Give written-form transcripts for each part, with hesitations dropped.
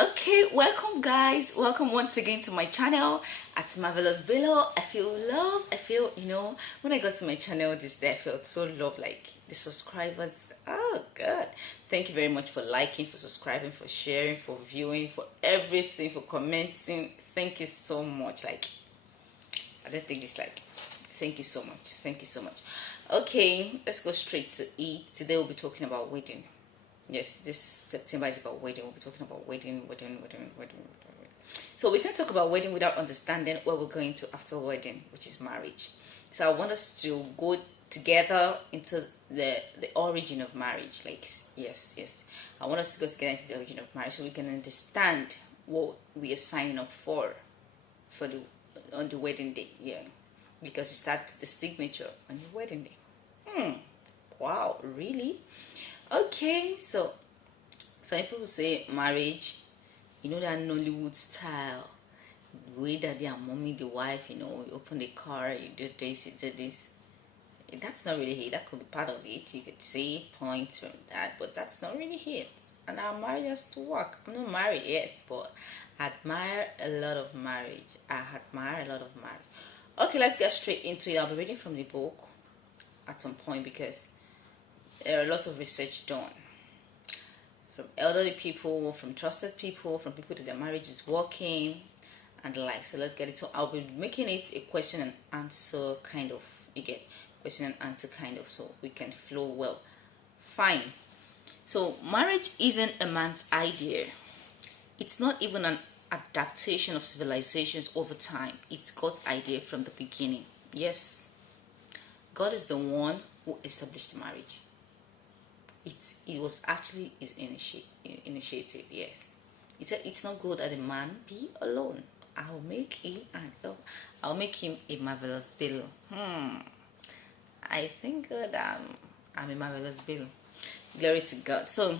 Okay, welcome guys. Welcome once again to my channel at Marvelous Below. I feel love. I feel, when I got to my channel this day, I felt so love, like the subscribers. Oh God. Thank you very much for liking, for subscribing, for sharing, for viewing, for everything, for commenting. Thank you so much. Like, I don't think it's like, thank you so much. Thank you so much. Okay, let's go straight to it. Today we'll be talking about wedding. Yes, this September is about wedding. We'll be talking about wedding. So we can't talk about wedding without understanding where we're going to after wedding, which is marriage. So I want us to go together into the origin of marriage. Like, yes. I want us to go together into the origin of marriage so we can understand what we are signing up for on the wedding day. Yeah, because you start the signature on your wedding day. Wow, really? Okay, so some people say marriage, that Nollywood style, the way that they are mommy the wife, you open the car, you do this, you do this. That's not really it. That could be part of it. You could say points from that, but that's not really it. And our marriage has to work. I'm not married yet, but I admire a lot of marriage. Okay, let's get straight into it. I'll be reading from the book at some point because there are lots of research done from elderly people, from trusted people, from people that their marriage is working and the like. So let's get it. So I'll be making it a question and answer kind of. Question and answer kind of, so we can flow well. Fine. So marriage isn't a man's idea. It's not even an adaptation of civilizations over time. It's God's idea from the beginning. Yes, God is the one who established marriage. It was actually his initiative. Yes, he said it's not good that a man be alone. I'll make him a marvelous below. I think that I'm a marvelous below. Glory to God. So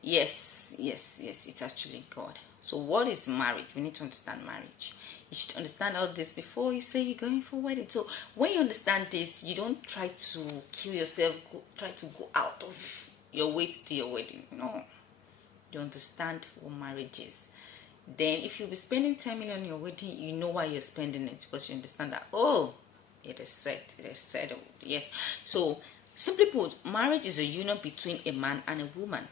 yes, it's actually God. So what is marriage? We need to understand marriage. You should understand all this before you say you're going for wedding. So when you understand this, you don't try to kill yourself, try to go out of your way to do your wedding. No. You understand what marriage is. Then if you'll be spending 10 million on your wedding, you know why you're spending it, because you understand that, it is settled. Yes. So simply put, marriage is a union between a man and a woman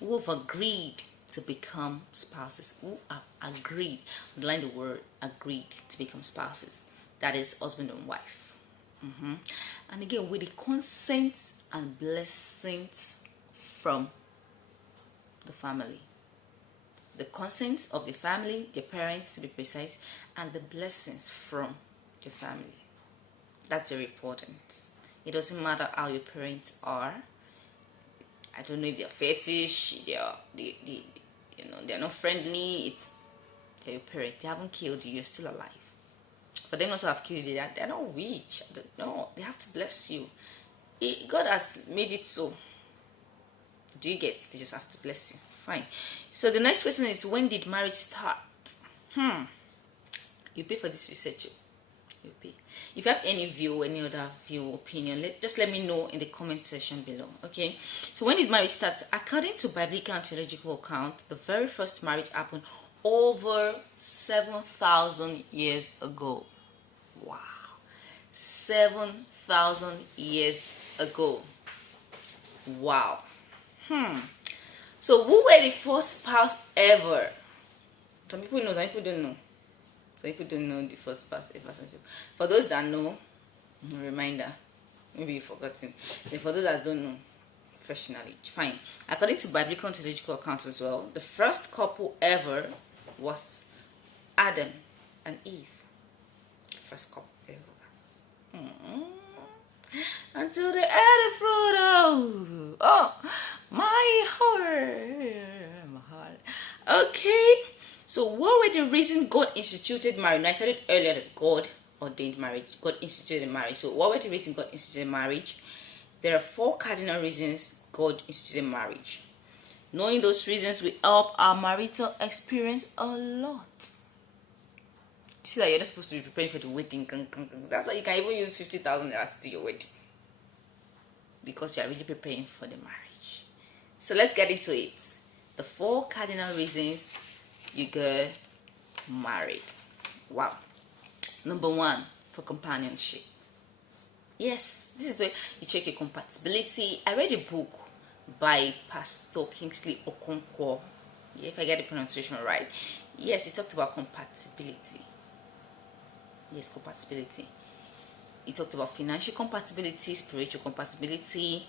who have agreed to become spouses, who have agreed, underline the word agreed, to become spouses. That is husband and wife. And again, with the consent and blessings from the family. The consent of the family, the parents to be precise, and the blessings from the family. That's very important. It doesn't matter how your parents are. I don't know if they're fetish, they're not friendly. They're your parents. They haven't killed you. You're still alive. For them not to have killed you, they're not witch. No, they have to bless you. God has made it so. Do you get? They just have to bless you. Fine. So the next question is, when did marriage start? You pay for this research. You pay. If you have any view, any other view, opinion, just let me know in the comment section below. Okay. So when did marriage start? According to biblical and theological account, the very first marriage happened over 7,000 years ago. Wow. 7,000 years ago. Wow. So who were the first spouse ever? Some people know, some people don't know. Some people don't know the first spouse ever. For those that know, reminder. Maybe you've forgotten. Then for those that don't know, fresh knowledge. Fine. According to biblical and theological accounts as well, the first couple ever was Adam and Eve. First couple ever. Until they ate the fruit. Oh, my heart. Okay. So what were the reasons God instituted marriage? Now, I said it earlier that God ordained marriage. God instituted marriage. So what were the reasons God instituted marriage? There are 4 cardinal reasons God instituted marriage. Knowing those reasons will help our marital experience a lot. See that you're not supposed to be preparing for the wedding. That's why you can even use 50,000 to do your wedding, because you are really preparing for the marriage. So let's get into it. The 4 cardinal reasons you get married. Wow. Number 1, for companionship. Yes, this is where you check your compatibility. I read a book by Pastor Kingsley Okonkwo. If I get the pronunciation right. Yes, he talked about compatibility. Yes, compatibility. He talked about financial compatibility, spiritual compatibility,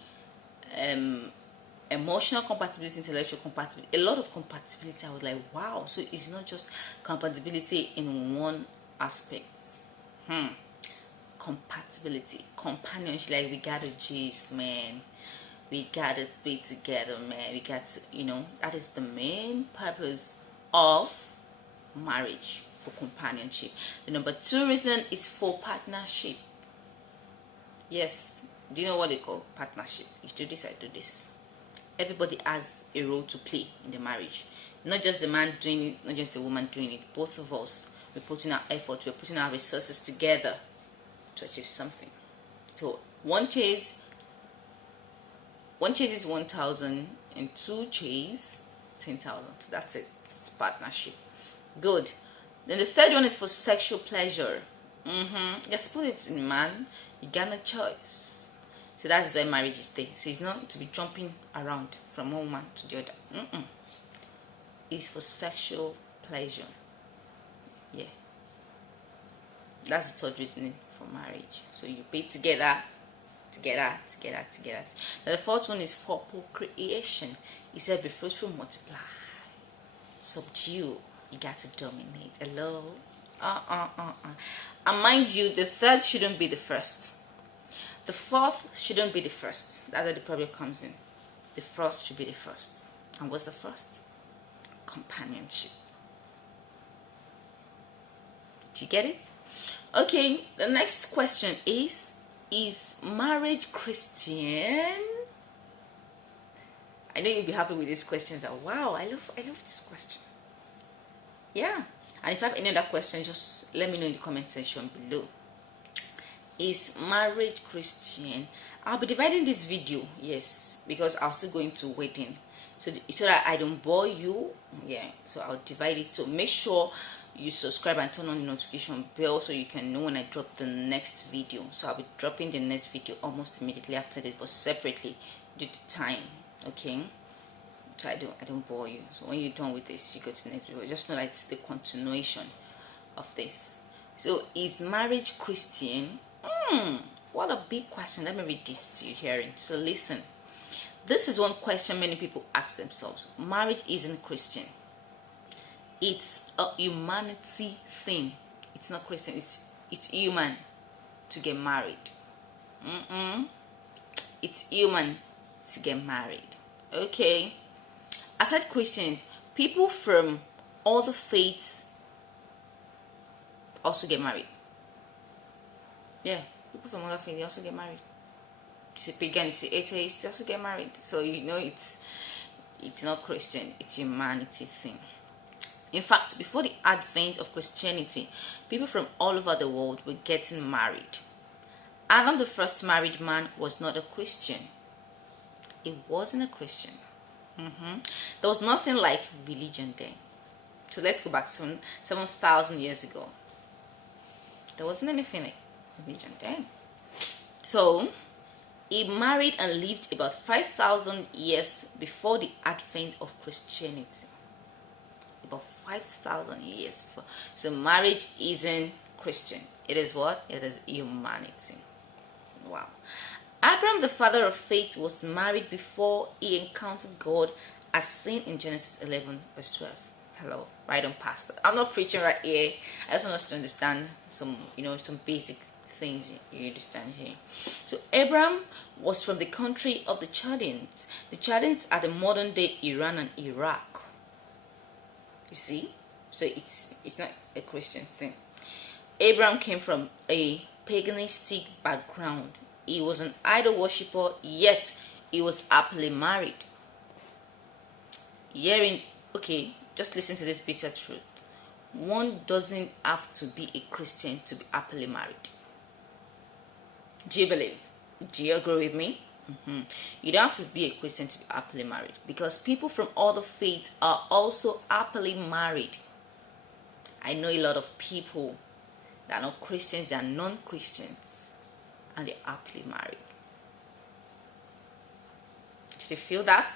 emotional compatibility, intellectual compatibility. A lot of compatibility. I was like, wow. So it's not just compatibility in one aspect. Compatibility, companionship. Like, we gotta gist, man. We gotta be together, man. We got to, that is the main purpose of marriage, for companionship. The number 2 reason is for partnership. Yes, do you know what they call partnership? You do this, I do this. Everybody has a role to play in the marriage. Not just the man doing it, not just the woman doing it. Both of us, we're putting our effort, we're putting our resources together to achieve something. So one chase is 1,000 and 2 chase 10,000. So that's it. It's partnership. Good. Then the 3rd one is for sexual pleasure. Just put it in, man. You got no choice. So that's why marriage is there. So it's not to be jumping around from one man to the other. It's for sexual pleasure. Yeah. That's the 3rd reasoning for marriage. So you pay together. Now the 4th one is for procreation. He said, be fruitful, multiply, subdue. You got to dominate. Hello? And mind you, the 3rd shouldn't be the 1st. The 4th shouldn't be the 1st. That's where the problem comes in. The 1st should be the 1st. And what's the 1st? Companionship. Do you get it? Okay, the next question is marriage Christian? I know you'll be happy with these questions. Wow, I love this question. Yeah. And if you have any other questions, just let me know in the comment section below. Is marriage Christian? I'll be dividing this video, yes, because I'll still go into wedding. So that I don't bore you. Yeah. So I'll divide it. So make sure you subscribe and turn on the notification bell so you can know when I drop the next video. So I'll be dropping the next video almost immediately after this, but separately due to time. Okay. So I don't bore you. So when you're done with this, you go to the next video. Just know that it's the continuation of this. So is marriage Christian? What a big question. Let me read this to you hearing. So listen. This is one question many people ask themselves. Marriage isn't Christian. It's a humanity thing. It's not Christian. It's human to get married. It's human to get married. Okay. Aside Christians, people from other faiths also get married. Yeah, people from other faiths, they also get married. It's a pagan, it's an atheist, they also get married. So it's not Christian, it's humanity thing. In fact, before the advent of Christianity, people from all over the world were getting married. Adam, the first married man, was not a Christian. He wasn't a Christian. There was nothing like religion then. So let's go back 7,000 years ago. There wasn't anything like religion then. So he married and lived about 5,000 years before the advent of Christianity. About 5,000 years before. So marriage isn't Christian. It is what? It is humanity. Wow. Abraham, the father of faith, was married before he encountered God as seen in Genesis 11 verse 12. Hello, right on, Pastor. I'm not preaching right here. I just want us to understand some basic things you understand here. So Abraham was from the country of the Chaldeans. The Chaldeans are the modern day Iran and Iraq. You see? So it's not a Christian thing. Abraham came from a paganistic background. He was an idol worshipper, yet he was happily married. Okay, just listen to this bitter truth. One doesn't have to be a Christian to be happily married. Do you believe? Do you agree with me? You don't have to be a Christian to be happily married, because people from other faiths are also happily married. I know a lot of people that are not Christians, they are non-Christians, and they're happily married. Do you feel that?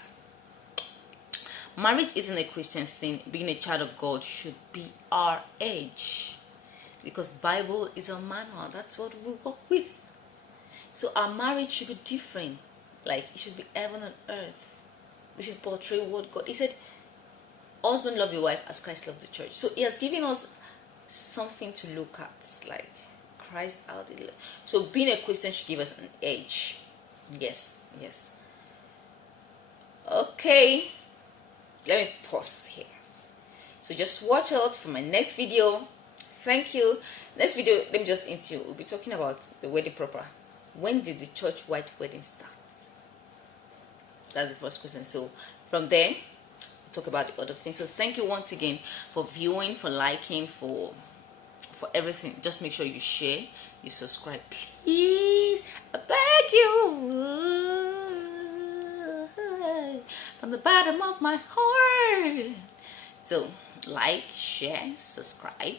Marriage isn't a Christian thing. Being a child of God should be our edge, because Bible is a manual. That's what we work with. So our marriage should be different. Like, it should be heaven and earth. We should portray what God. He said, husband, love your wife as Christ loved the church. So he has given us something to look at, like Christ out. So being a Christian should give us an edge. Yes. Okay, let me pause here. So just watch out for my next video. Thank you. Next video, let me just into. We'll be talking about the wedding proper. When did the church white wedding start? That's the first question. So from there, we'll talk about the other things. So thank you once again for viewing, for liking, for everything. Just make sure you share, you subscribe, please. I beg you, from the bottom of my heart. So like, share, subscribe,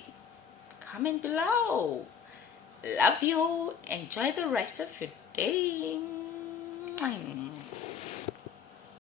comment below. Love you. Enjoy the rest of your day.